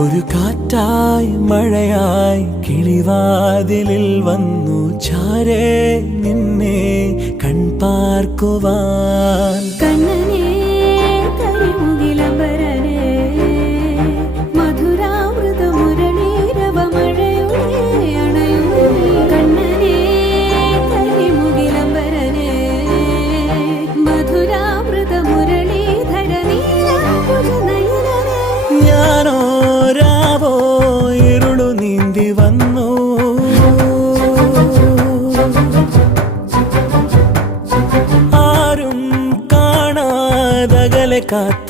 ഒരു കാറ്റായി മഴയായി കിളിവാതിലിൽ വന്നു ചാരേ നിന്നെ കൺപാർക്കുവാൻ. കണ്ണനേ കരിമുകിലംബരനേ മധുരാമൃത മുരളീരവ മഴയുടെ അണയുന്നേ. കണ്ണനേ കരിമുകിലംബരനേ മധുരാമൃത മുരളീധര നീലാംബുജനയനനേ. ഞാനോ രാവോ ഇരുളു നീന്തി വന്നു, ആരും കാണാതകലെ കാത്തു